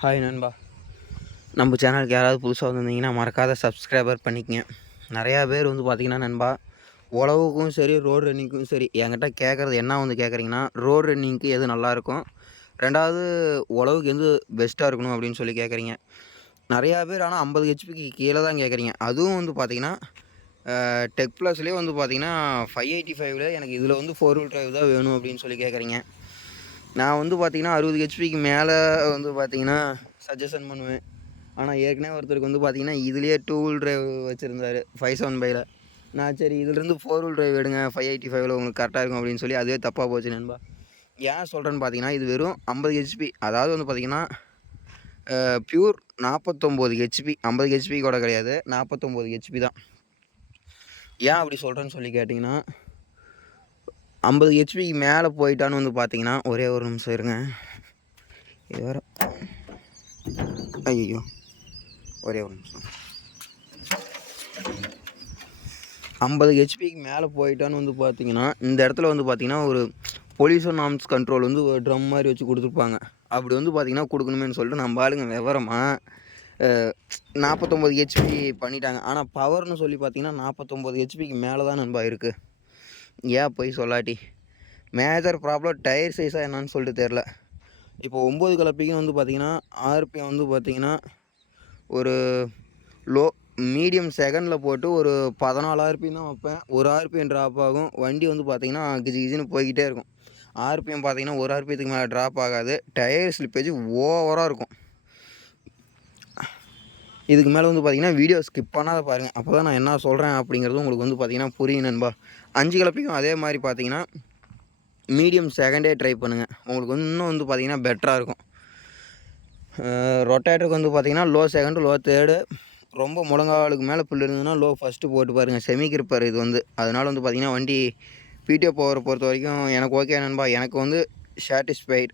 Hi நண்பா. நம்ம சேனலுக்கு யாராவது புதுசாக வந்திருந்தீங்கன்னா மறக்காத சப்ஸ்கிரைபர் பண்ணிக்கங்க. நிறையா பேர் வந்து பார்த்திங்கன்னா நண்பா உழவுக்கும் சரி ரோடு ரன்னிங்க்கும் சரி என்கிட்ட கேட்குறது என்ன வந்து கேட்குறீங்கன்னா ரோடு ரன்னிங்க்கு எது நல்லாயிருக்கும் ரெண்டாவது உழவுக்கு எது பெஸ்ட்டாக இருக்கணும் அப்படின்னு சொல்லி கேட்குறீங்க. நிறையா பேர் ஆனால் ஐம்பது ஹெச்பிக்கு கீழே தான் கேட்குறீங்க. அதுவும் வந்து பார்த்திங்கன்னா டெக் ப்ளஸ்லேயே வந்து பார்த்திங்கன்னா ஃபைவ் எயிட்டி ஃபைவ்ல எனக்கு இதில் வந்து ஃபோர் வீல் ட்ரைவ் தான் வேணும் அப்படின்னு சொல்லி கேட்குறீங்க. நான் வந்து பார்த்திங்கன்னா அறுபது ஹெச்பிக்கு மேலே வந்து பார்த்திங்கன்னா சஜஷன் பண்ணுவேன். ஆனால் ஏற்கனவே ஒருத்தருக்கு வந்து பார்த்திங்கன்னா இதுலேயே டூ வீல் டிரைவ் வச்சுருந்தாரு ஃபைவ் செவன் பையில் நான் சரி இதுலேருந்து ஃபோர் வீல் டிரைவ் எடுங்க ஃபைவ் எயிட்டி ஃபைவ்ல உங்களுக்கு கரெக்டாக இருக்கும் அப்படின்னு சொல்லி அதுவே தப்பாக போச்சு நண்பா. ஏன் சொல்கிறேன்னு பார்த்தீங்கன்னா இது வெறும் ஐம்பது ஹெச்பி அதாவது வந்து பார்த்திங்கன்னா ப்யூர் நாற்பத்தொம்போது ஹெச்பி ஐம்பது ஹெச்பி கூட கிடையாது நாற்பத்தொம்போது ஹெச்பி தான். ஏன் அப்படி சொல்கிறேன்னு சொல்லி கேட்டிங்கன்னா ஐம்பது ஹெச்பிக்கு மேலே போயிட்டான்னு வந்து பார்த்தீங்கன்னா ஒரே ஒரு நிமிஷம் இருங்க. இது வேறு. ஐயோ ஒரே ஒரு நிமிஷம். ஐம்பது ஹெச்பிக்கு மேலே போயிட்டான்னு வந்து பார்த்தீங்கன்னா இந்த இடத்துல வந்து பார்த்தீங்கன்னா ஒரு பொல்யூஷன் ஆர்ம்ஸ் கண்ட்ரோல் வந்து ஒரு ட்ரம் மாதிரி வச்சு கொடுத்துருப்பாங்க. அப்படி வந்து பார்த்திங்கன்னா கொடுக்கணுமேனு சொல்லிட்டு நம்ம ஆளுங்க விவரமாக நாற்பத்தொம்போது ஹெச்பி பண்ணிட்டாங்க. ஆனால் பவர்னு சொல்லி பார்த்தீங்கன்னா நாற்பத்தொம்போது ஹெச்பிக்கு மேலே தான் நண்பா இருக்குது ஏன் போய் சொல்லாட்டி? மேஜர் ப்ராப்ளம் டயர் சைஸாக என்னன்னு சொல்லிட்டு தெரில இப்போ ஒம்பது கலப்பிக்கும் வந்து பார்த்திங்கன்னா ஆர்பிஎம் வந்து பார்த்திங்கன்னா ஒரு லோ மீடியம் செகண்டில் போட்டு ஒரு பதினாலு ஆர்பிஎம் தான் வைப்பேன். ஒரு ஆர்பிஎம் ட்ராப் ஆகும். வண்டி வந்து பார்த்திங்கன்னா கிஜி கிஜின்னு போய்கிட்டே இருக்கும். ஆர்பிஎம் பார்த்திங்கன்னா ஒரு ஆர்பிஎத்துக்கு மேலே ட்ராப் ஆகாது. டயர் ஸ்லிப்பேஜ் ஓவராக இருக்கும். இதுக்கு மேலே வந்து பார்த்திங்கன்னா வீடியோ ஸ்கிப் பண்ணாத பாருங்கள் அப்போ தான் நான் என்ன சொல்கிறேன் அப்படிங்கிறது உங்களுக்கு வந்து பார்த்திங்கன்னா புரியும் நண்பா. அஞ்சு கலப்பையும் அதே மாதிரி பார்த்தீங்கன்னா மீடியம் செகண்டே ட்ரை பண்ணுங்கள் உங்களுக்கு வந்து இன்னும் வந்து பார்த்திங்கன்னா பெட்டராக இருக்கும். ரொட்டேட்டருக்கு வந்து பார்த்திங்கன்னா லோ செகண்டு லோ தேர்டு ரொம்ப முழங்காலுக்கு மேலே புல் இருந்ததுன்னா லோ ஃபஸ்ட்டு போட்டு பாருங்கள் செமி கிரிப்பர் இது வந்து. அதனால் வந்து பார்த்திங்கன்னா வண்டி பிடிஓ போகிற பொறுத்த வரைக்கும் எனக்கு ஓகே நண்பா. எனக்கு வந்து சாட்டிஸ்ஃபைட்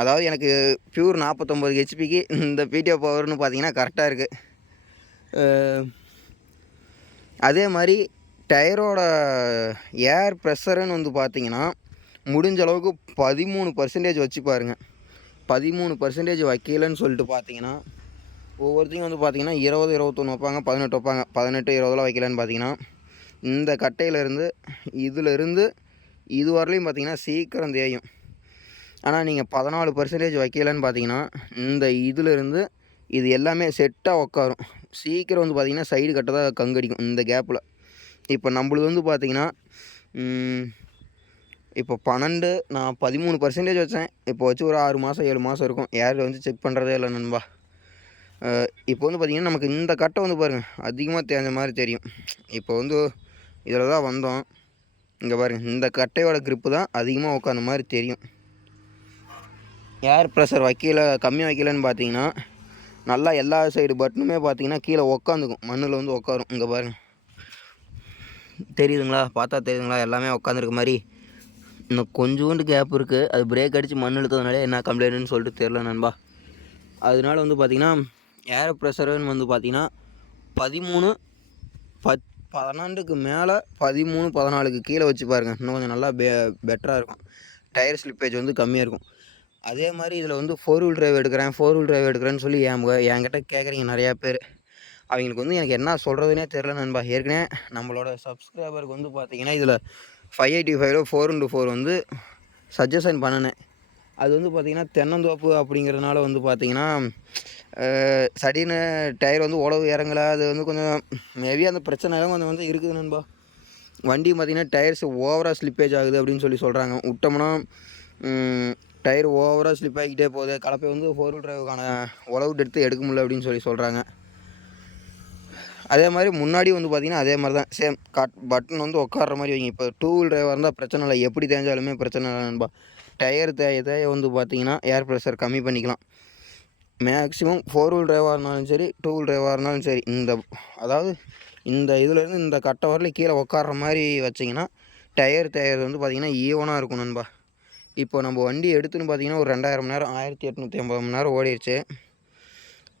அதாவது எனக்கு ப்யூர் நாற்பத்தொம்பது ஹெச்பிக்கு இந்த பிடிஓ பவர்னு பார்த்தீங்கன்னா கரெக்டாக இருக்குது அதே மாதிரி டயரோட ஏர் ப்ரெஷருன்னு வந்து பார்த்தீங்கன்னா முடிஞ்ச அளவுக்கு பதிமூணு பர்சன்டேஜ் வச்சு பாருங்கள் பதிமூணு பர்சன்டேஜ் வைக்கலன்னு சொல்லிட்டு பார்த்தீங்கன்னா ஒவ்வொருத்தையும் வந்து பார்த்தீங்கன்னா இருபது இருபத்தொன்று வைப்பாங்க பதினெட்டு வைப்பாங்க. பதினெட்டு இருபதுலாம் வைக்கலன்னு பார்த்தீங்கன்னா இந்த கட்டையிலேருந்து இதிலேருந்து இது வரலையும் பார்த்தீங்கன்னா சீக்கிரம் தேயும். ஆனால் நீங்கள் பதினாலு பர்சன்டேஜ் வைக்கலன்னு பார்த்தீங்கன்னா இந்த இதிலேருந்து இது எல்லாமே செட்டாக உட்காரும் சீக்கிரம் வந்து பார்த்திங்கன்னா சைடு கட்ட தான் கங்கடிக்கும் இந்த கேப்பில் இப்போ நம்மளுது வந்து பார்த்திங்கன்னா இப்போ பன்னெண்டு நான் பதிமூணு பர்சன்டேஜ் வச்சேன். இப்போ வச்சு ஒரு ஆறு மாதம் ஏழு மாதம் இருக்கும். யார் வந்து செக் பண்ணுறதே இல்லை நண்பா. இப்போ வந்து பார்த்திங்கன்னா நமக்கு இந்த கட்டை வந்து பாருங்கள் அதிகமாக தேஞ்ச மாதிரி தெரியும். இப்போ வந்து இதில் தான் வந்தோம். இங்கே பாருங்கள் இந்த கட்டையோட க்ரிப்பு தான் அதிகமாக உட்காந்த மாதிரி தெரியும். ஏர் ப்ரெஷர் வைக்கல கம்மியாக வைக்கலன்னு பார்த்தீங்கன்னா நல்லா எல்லா சைடு பட்டனுமே பார்த்தீங்கன்னா கீழே உக்காந்துக்கும். மண்ணில் வந்து உட்காரும் இங்கே பாருங்கள் தெரியுதுங்களா? பார்த்தா தெரியுதுங்களா? எல்லாமே உட்காந்துருக்க மாதிரி. இன்னும் கொஞ்சோண்டு கேப் இருக்குது அது பிரேக் அடித்து மண் இழுத்ததுனாலே என்ன கம்ப்ளைண்ட்டுன்னு சொல்லிட்டு தெரில நண்பா. அதனால வந்து பார்த்திங்கன்னா ஏர் ப்ரெஷருன்னு வந்து பார்த்திங்கன்னா பதிமூணு பத் பதினாண்டுக்கு மேலே பதிமூணு பதினாலுக்கு கீழே வச்சு பாருங்கள் இன்னும் கொஞ்சம் நல்லா பெ பெட்டராக இருக்கும். டயர் ஸ்லிப்பேஜ் வந்து கம்மியாக இருக்கும். அதே மாதிரி இதில் வந்து ஃபோர் வீல் டிரைவ் எடுக்கிறேன் ஃபோர் வீல் டிரைவ் எடுக்கிறேன்னு சொல்லி என் என்கிட்ட கேட்குறீங்க நிறையா பேர். அவங்களுக்கு வந்து எனக்கு என்ன சொல்கிறதுனே தெரில நண்பா. ஏற்கனவே நம்மளோட சப்ஸ்கிரைபருக்கு வந்து பார்த்தீங்கன்னா இதில் ஃபைவ் எயிட்டி ஃபைவ்ல ஃபோர் இன்ட்டு ஃபோர் வந்து சஜஷன் பண்ணினேன். அது வந்து பார்த்திங்கன்னா தென்னந்தோப்பு அப்படிங்கிறதுனால வந்து பார்த்திங்கன்னா சடின்னு டயர் வந்து உழவு இறங்கலை. அது வந்து கொஞ்சம் மேபி அந்த பிரச்சனைலாம் கொஞ்சம் வந்து இருக்குது நண்பா. வண்டி பார்த்திங்கன்னா டயர்ஸ் ஓவராக ஸ்லிப்பேஜ் ஆகுது அப்படின்னு சொல்லி சொல்கிறாங்க விட்டோம்னா டயர் ஓவராக ஸ்லிப் ஆகிக்கிட்டே போகுது. கலப்பை வந்து ஃபோர் வீல் டிரைவுக்கான உழவு எடுத்து எடுக்க முடியல அப்படின்னு சொல்லி சொல்கிறாங்க அதே மாதிரி முன்னாடி வந்து பார்த்திங்கன்னா அதே மாதிரி தான். சேம் கட் பட்டன் வந்து உட்கார்ற மாதிரி வைங்க. இப்போ டூ வீல் டிரைவாக இருந்தால் பிரச்சனை இல்லை. எப்படி தேஞ்சாலுமே பிரச்சனை இல்லை நண்பா. டயர் தேய தேய வந்து பார்த்திங்கன்னா ஏர் ப்ரெஷர் கம்மி பண்ணிக்கலாம். மேக்ஸிமம் ஃபோர் வீல் டிரைவாக இருந்தாலும் சரி டூ வீல் டிரைவாக இருந்தாலும் சரி இந்த அதாவது இந்த இதுலேருந்து இந்த கட்டை வரல கீழே உட்கார மாதிரி வச்சிங்கன்னா டயர் தேயர் வந்து பார்த்திங்கன்னா ஈவனாக இருக்கும் நண்பா. இப்போ நம்ம வண்டி எடுத்துன்னு பார்த்தீங்கன்னா ஒரு ரெண்டாயிரம் மணி நேரம் ஆயிரத்தி எட்நூற்றி ஐம்பது மணி நேரம் ஓடிடுச்சு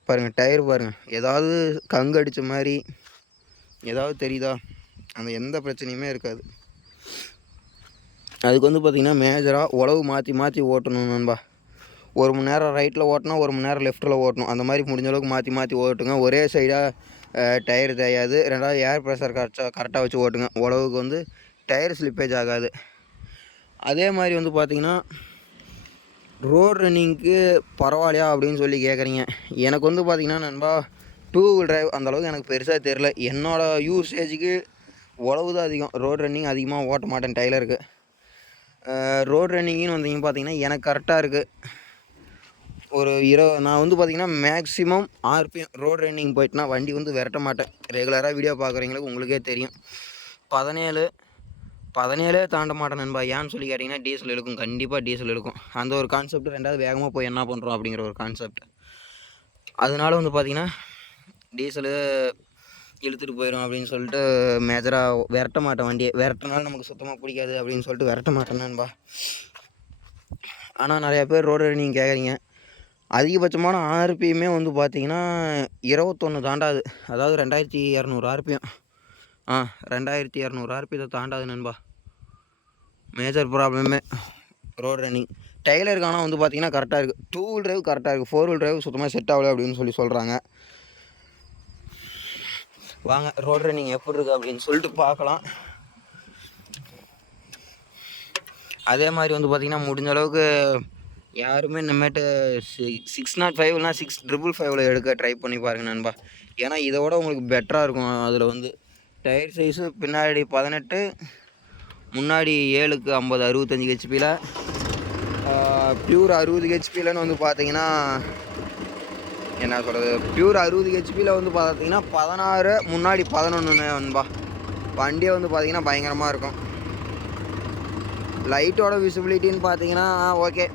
பாருங்கள் டயர் பாருங்கள் ஏதாவது கங்கு அடித்த மாதிரி ஏதாவது தெரியுதா? அந்த எந்த பிரச்சனையுமே இருக்காது. அதுக்கு வந்து பார்த்திங்கன்னா மேஜராக உழவு மாற்றி மாற்றி ஓட்டணும் நண்பா. ஒரு மணி நேரம் ரைட்டில் ஓட்டினா ஒரு மணி நேரம் லெஃப்ட்டில் ஓட்டணும். அந்த மாதிரி முடிஞ்ச அளவுக்கு மாற்றி மாற்றி ஓட்டுங்க. ஒரே சைடாக டயர் தேயாது ரெண்டாவது ஏர் ப்ரெஷர் கரெக்டாக கரெக்டாக வச்சு ஓட்டுங்க. உழவுக்கு வந்து டயர் ஸ்லிப்பேஜ் ஆகாது. அதே மாதிரி வந்து பார்த்திங்கன்னா ரோட் ரன்னிங்க்கு பரவாயில்லையா அப்படின்னு சொல்லி கேட்குறீங்க. எனக்கு வந்து பார்த்திங்கன்னா நண்பா டூ வீல் டிரைவ் அந்தளவுக்கு எனக்கு பெருசாக தெரில என்னோடய யூசேஜுக்கு உழவு தான் அதிகம். ரோட் ரன்னிங் அதிகமாக ஓட்ட மாட்டேன் டைலருக்கு ரோட் ரன்னிங்னு வந்தீங்க பார்த்தீங்கன்னா எனக்கு கரெக்டாக இருக்குது ஒரு இரு நான் வந்து பார்த்திங்கன்னா மேக்ஸிமம் ஆர்பிஎம் ரோட் ரன்னிங் போயிட்டுனா வண்டி வந்து விரட்ட மாட்டேன். ரெகுலராக வீடியோ பார்க்குறீங்களுக்கு உங்களுக்கே தெரியும். பதினேழு பதினேழே தாண்ட மாட்டேன் நண்பா. ஏன்னு சொல்லி கேட்டிங்கன்னா டீசல் இழுக்கும். கண்டிப்பாக டீசல் இழுக்கும். அந்த ஒரு கான்செப்ட் ரெண்டாவது வேகமாக போய் என்ன பண்ணுறோம் அப்படிங்கிற ஒரு கான்செப்ட் அதனால வந்து பார்த்திங்கன்னா டீசலு இழுத்துட்டு போயிடும் அப்படின்னு சொல்லிட்டு மேஜராக விரட்ட மாட்டேன் வண்டியை. விரட்டினால நமக்கு சுத்தமாக பிடிக்காது அப்படின்னு சொல்லிட்டு விரட்ட மாட்டேன் நண்பா. ஆனால் நிறையா பேர் ரோடு நீங்கள் கேட்குறீங்க அதிகபட்சமான ஆர்பிஎம்மே வந்து பார்த்தீங்கன்னா இருபத்தொன்று தாண்டாது. அதாவது ரெண்டாயிரத்தி இரநூறு ஆர்பிஎம். ஆ ரெண்டாயிரத்தி இரநூறு ஆர்பிஎத்தை தாண்டாது நண்பா. மேஜர் ப்ராப்ளமே ரோடு ரன்னிங் டெய்லருக்கு ஆனால் வந்து பார்த்தீங்கன்னா கரெக்டாக இருக்குது டூ வீல் டிரைவ் கரெக்டாக இருக்குது ஃபோர் வீல் டிரைவ் சுத்தமாக செட் ஆகலை அப்படின்னு சொல்லி சொல்கிறாங்க வாங்க ரோடு ரன்னிங் எப்படி இருக்குது அப்படின்னு சொல்லிட்டு பார்க்கலாம். அதே மாதிரி வந்து பார்த்திங்கன்னா முடிஞ்ச அளவுக்கு யாருமே இனிமேட்டு சிக்ஸ் நாட் ஃபைவ்னா சிக்ஸ் ட்ரிபிள் ஃபைவ்ல எடுக்க ட்ரை பண்ணி பாருங்க நண்பா. ஏன்னா இதை விட உங்களுக்கு பெட்டராக இருக்கும். அதில் வந்து டயர் சைஸு பின்னாடி பதினெட்டு முன்னாடி ஏழுக்கு ஐம்பது அறுபத்தஞ்சி ஹெச்பியில் ப்யூர் அறுபது ஹெச்பிலன்னு வந்து பார்த்தீங்கன்னா என்ன சொல்கிறது ப்யூர் அறுபது ஹெச்பியில் வந்து பார்த்தீங்கன்னா பதினாறு முன்னாடி பதினொன்று நண்பா. வண்டியை வந்து பார்த்தீங்கன்னா பயங்கரமாக இருக்கும். லைட்டோட விசிபிலிட்டின்னு பார்த்தீங்கன்னா ஓகே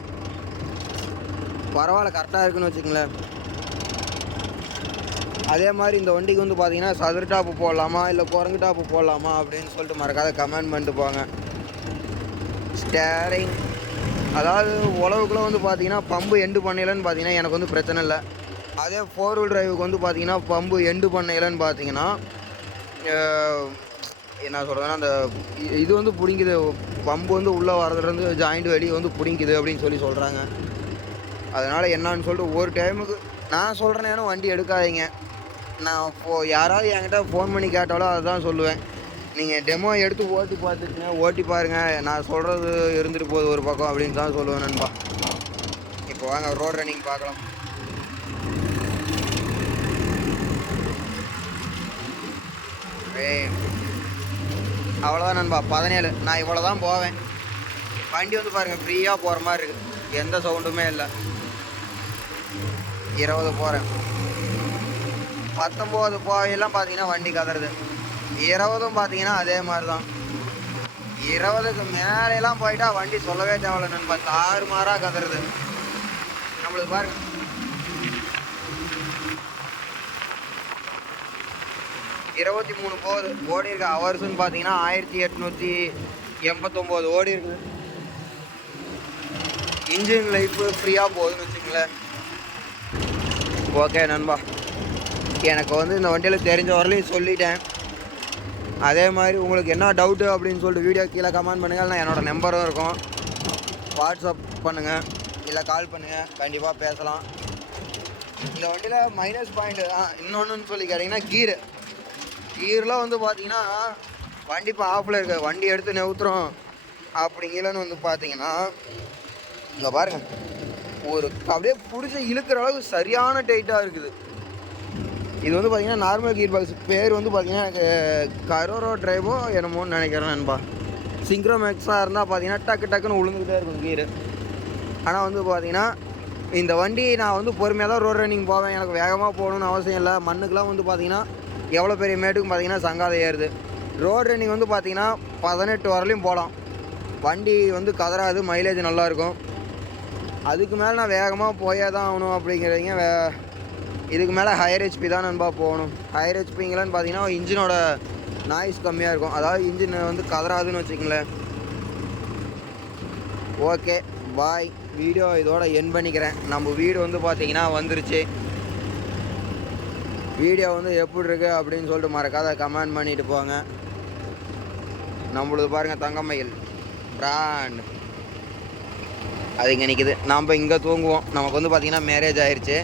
பரவாயில்ல கரெக்டாக இருக்குன்னு வச்சுக்கங்களேன். அதே மாதிரி இந்த வண்டிக்கு வந்து பார்த்தீங்கன்னா சதுர டாப்பு போடலாமா? இல்லை குரங்கு டாப்பு போடலாமா? அப்படின்னு சொல்லிட்டு மறக்காத கமெண்ட் பண்ணிட்டு போங்க. ஸ்டேரிங் அதாவது உழவுக்குள்ளே வந்து பார்த்தீங்கன்னா பம்பு எண்டு பண்ணலன்னு பார்த்தீங்கன்னா எனக்கு வந்து பிரச்சனை இல்லை. அதே ஃபோர் வீல் டிரைவுக்கு வந்து பார்த்தீங்கன்னா பம்பு எண்டு பண்ணலன்னு பார்த்தீங்கன்னா என்ன சொல்கிறதுனா அந்த இது வந்து பிடிங்குது. பம்பு வந்து உள்ளே வரதுலேருந்து ஜாயிண்ட் வெளியே வந்து பிடிங்குது அப்படின்னு சொல்லி சொல்கிறாங்க அதனால் என்னான்னு சொல்லிட்டு ஒரு டைமுக்கு நான் சொல்கிறேன் வண்டி எடுக்காதீங்க. நான் இப்போது யாராவது என்கிட்ட ஃபோன் பண்ணி கேட்டாலோ அதுதான் சொல்லுவேன். நீங்கள் டெமோ எடுத்து ஓட்டி பார்த்துருங்க ஓட்டி பாருங்கள் நான் சொல்கிறது இருந்துட்டு போகுது ஒரு பக்கம் அப்படின்னு தான் சொல்லுவேன் நண்பா. இப்போ வாங்க ரோட் ரன்னிங் பார்க்கலாம். அவ்வளோதான் நண்பா. பதினேழு. நான் இவ்வளோ தான் போவேன். வண்டி வந்து பாருங்கள் ஃப்ரீயாக போகிற மாதிரி இருக்குது எந்த சவுண்டுமே இல்லை. இருபது போகிறேன் பத்தொம்போது போயெல்லாம் பார்த்தீங்கன்னா வண்டி கதறது. இருபதும் பார்த்தீங்கன்னா அதே மாதிரி தான் இருபதுக்கு மேலெல்லாம் போயிட்டா வண்டி சொல்லவே தேவையில்ல நண்பா. தாறு மாறாக கதறது. நம்மளுக்கு பாருங்க. இருபத்தி மூணு போகுது. ஓடி இருக்க ஹவர்ஸ்னு பார்த்தீங்கன்னா ஆயிரத்தி எட்நூற்றி எண்பத்தொம்போது ஓடி இருக்குது. இன்ஜின் லைஃபு ஃப்ரீயாக போகுதுன்னு வச்சுங்களேன் ஓகே நண்பா. எனக்கு வந்து இந்த வண்டியில் தெரிஞ்ச வரலையும் சொல்லிட்டேன். அதே மாதிரி உங்களுக்கு என்ன டவுட்டு அப்படின்னு சொல்லிட்டு வீடியோ கீழே கமெண்ட் பண்ணுங்கள் நான் என்னோடய நம்பரும் இருக்கும். வாட்ஸ்அப் பண்ணுங்கள் இல்லை கால் பண்ணுங்கள் கண்டிப்பாக பேசலாம். இந்த வண்டியில் மைனஸ் பாயிண்ட் தான் இன்னொன்றுன்னு சொல்லி கேட்டிங்கன்னா கீரு கீரெலாம் வந்து பார்த்தீங்கன்னா வண்டி இப்போ ஆஃபில் இருக்க. வண்டி எடுத்து நெவுத்துறோம் அப்படிங்கலன்னு வந்து பார்த்தீங்கன்னா இங்கே பாருங்கள் ஒரு அப்படியே பிடிச்சி இழுக்கிற அளவுக்கு சரியான டைட்டாக இருக்குது. இது வந்து பார்த்தீங்கன்னா நார்மல் கீர் பாக்ஸ் பேர் வந்து பார்த்தீங்கன்னா எனக்கு கரோரோ ட்ரைவோ என்னமோன்னு நினைக்கிறேன் நண்பா. சிங்க்ரோ மேக்ஸாக இருந்தால் பார்த்தீங்கன்னா டக்கு டக்குன்னு உளுந்துக்கிட்டே இருக்கும் கீர் ஆனால் வந்து பார்த்தீங்கன்னா இந்த வண்டி நான் வந்து பொறுமையாக தான் ரோட் ரன்னிங் போவேன். எனக்கு வேகமாக போகணுன்னு அவசியம் இல்லை. மண்ணுக்கெலாம் வந்து பார்த்தீங்கன்னா எவ்வளோ பெரிய மேட்டுக்கும் பார்த்தீங்கன்னா சங்காதை ஏறுது. ரோட் ரன்னிங் வந்து பார்த்தீங்கன்னா பதினெட்டு வரலையும் போகலாம் வண்டி வந்து கதறாது மைலேஜ் நல்லாயிருக்கும் அதுக்கு மேலே நான் வேகமாக போயே தான் ஆகணும் அப்படிங்கிறீங்க. வே இதுக்கு மேலே ஹையர் ஹெச்பி தான் நண்பா போகணும். ஹையர் ஹெச்பிங்களான்னு பார்த்தீங்கன்னா இன்ஜினோட நாய்ஸ் கம்மியாக இருக்கும். அதாவது இன்ஜின் வந்து கதறாதுன்னு வச்சுக்கங்களேன். ஓகே பாய் வீடியோ இதோட என் பண்ணிக்கிறேன். நம்ம வீடு வந்து பார்த்தீங்கன்னா வந்துருச்சு. வீடியோ வந்து எப்படி இருக்குது அப்படின்னு சொல்லிட்டு மறக்காத கமெண்ட் பண்ணிட்டு போங்க. நம்மளுது பாருங்கள் தங்கமயில். பிராண்ட் அது இங்கே நிற்கிது நாம் இங்கே தூங்குவோம். நமக்கு வந்து பார்த்திங்கன்னா மேரேஜ் ஆயிடுச்சு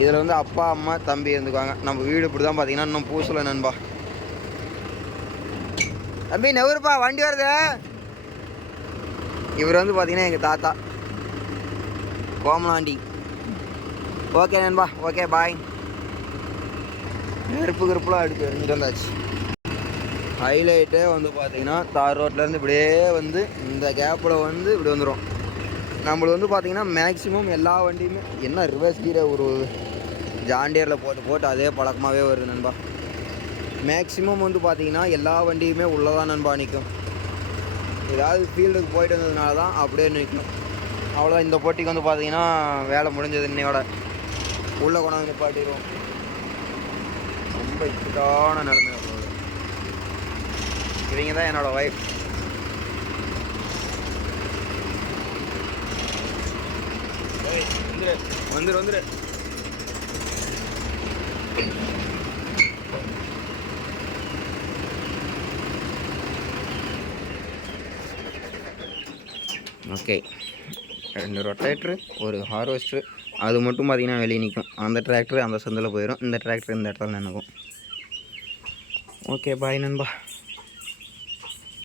இதில் வந்து அப்பா அம்மா தம்பி இருந்துக்குவாங்க. நம்ம வீடு இப்படி தான் பார்த்தீங்கன்னா இன்னும் பூசல நண்பா. தம்பி நெவருப்பா வண்டி வருது. இவர் வந்து பார்த்தீங்கன்னா எங்கள் தாத்தா. கோமலாண்டி. ஓகே நண்பா ஓகே பாய் நெருப்பு கருப்புலாம் எடுத்து எரிஞ்சிட்டு வந்தாச்சு. ஹைலைட்டே வந்து பார்த்தீங்கன்னா தார் ரோட்லேருந்து இப்படியே வந்து இந்த கேப்பில் வந்து இப்படி வந்துடும் நம்மளுக்கு வந்து பார்த்திங்கன்னா மேக்ஸிமம் எல்லா வண்டியுமே என்ன ரிவர்ஸ் கீரை ஒரு ஜாண்டியரில் போட்டு போட்டு அதே பழக்கமாகவே வருது நண்பா. மேக்ஸிமம் வந்து பார்த்திங்கன்னா எல்லா வண்டியுமே உள்ளே தான் நண்பா நிற்கும் ஏதாவது ஃபீல்டுக்கு போயிட்டு வந்ததுனால தான் அப்படியே நிற்கும். அவ்வளோதான் இந்த போட்டிக்கு வந்து பார்த்திங்கன்னா வேலை முடிஞ்சது இன்னையோட. உள்ளே கொண்டாந்து நிப்பாட்டிடுவோம். ரொம்ப இக்கட்டான நிலைமை போகுது. இவங்க தான் என்னோடய ஒய்ஃப் வந்துரு வந்துரு. ஓகே ரெண்டு ரொட்டேட்ரு ஒரு ஹார்வெஸ்ட்ரு அது மட்டும் பார்த்தீங்கன்னா வெளியே நிற்கும் அந்த டிராக்டர் அந்த சந்தில் போயிடும் இந்த டிராக்டர் இந்த இடத்துல நினைக்கும் ஓகே பாய் நண்பா.